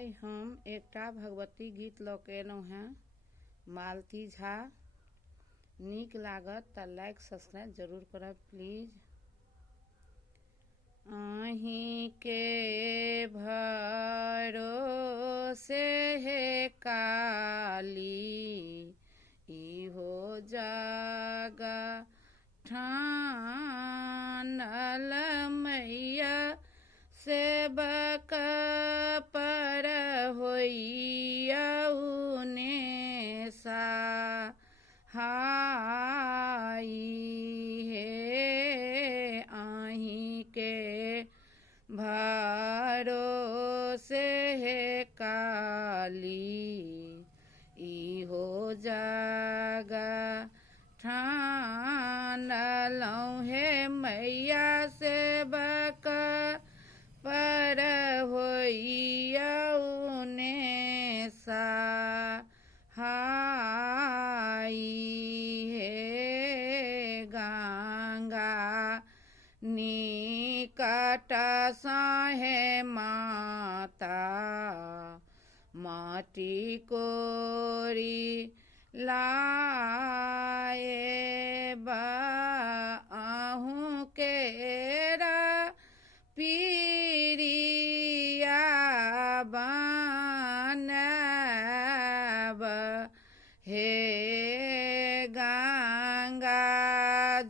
आइ हम एकटा भगवती गीत लऽ के एलहुँ हैं मालती झा। नीक लागत तऽ लाइक सब्सक्राइब जरूर करब प्लीज। अहीं के भरोसे हे काली इहो जगह ठानल मैया सेवक पर होइया उने सहाई हे। अहीं के भरोसे हे काली इहो जगह ठानलहुँ हे मैया सेवक पर होइया उने सहाई हे। गंगा निकट सहे माता माटी कोरी लाए बाहू केरा पीरिया बनब हे। गंगा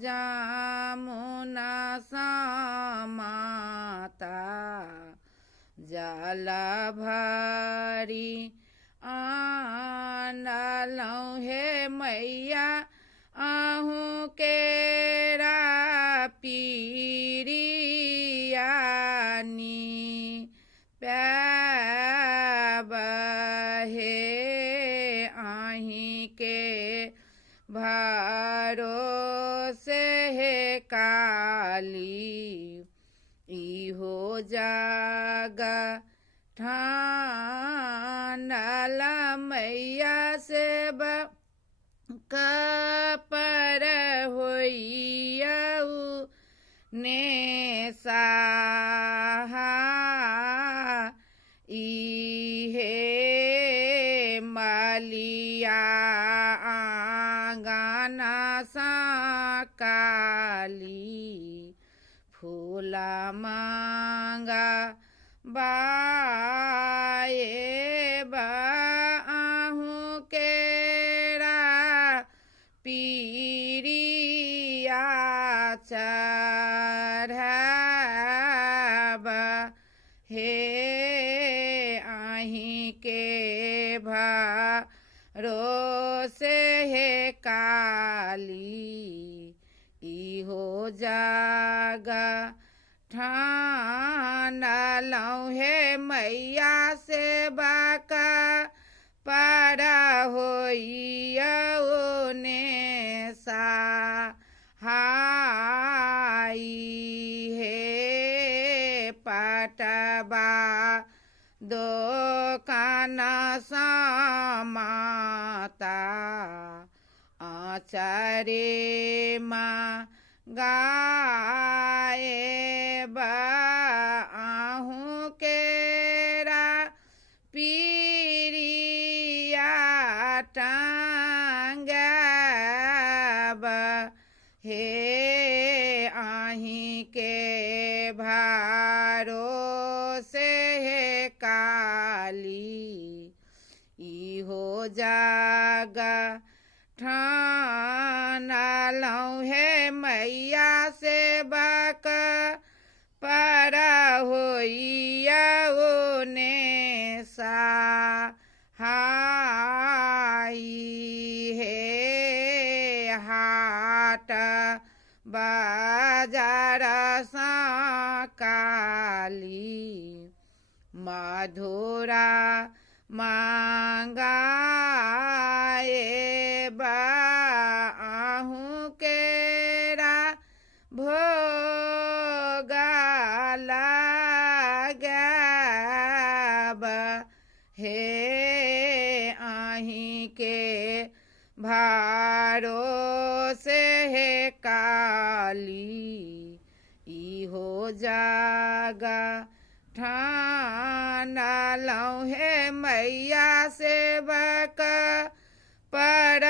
जमुना समाता जल भरी आनलहुँ हे मैया अहूँ केरा पीरियानी पैब हे। अहीं के भरोसे हे काली इहो जगह ठानल मैया सेवक पर होइया उने सहाई हे। मलिया आंगना सा काली फूल मांगा बाए बाहू केरा पीरिया चढ़ब हे। अहीं के भरोसे हे काली इहो जगह ठानलहुँ हे मैया सेवक पर होइया उने सहाई हे। पटवा दोकान समाता आचरे माँ गाए बाहू केरा पीरिया टांगब हे। अहीं के भरोसे हे काली इहो जगह ठानलहुँ हे मैया सेवक पर होइया उने सहाई हे। हाट बाजार सा काली मधुरा मांगाए बाहू केरा भोग लागब हे। अहीं के भरोसे हे काली इहो जगह ठाना लऊ हे मैया सेवक पर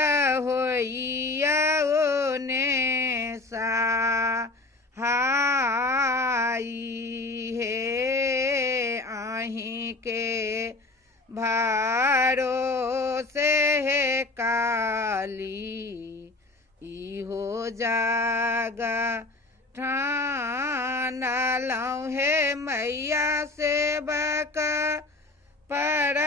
होइया ओने सहाई हे आही के भरोसे है काली इहो जागा ठाना लऊ हे मैया सेवक पर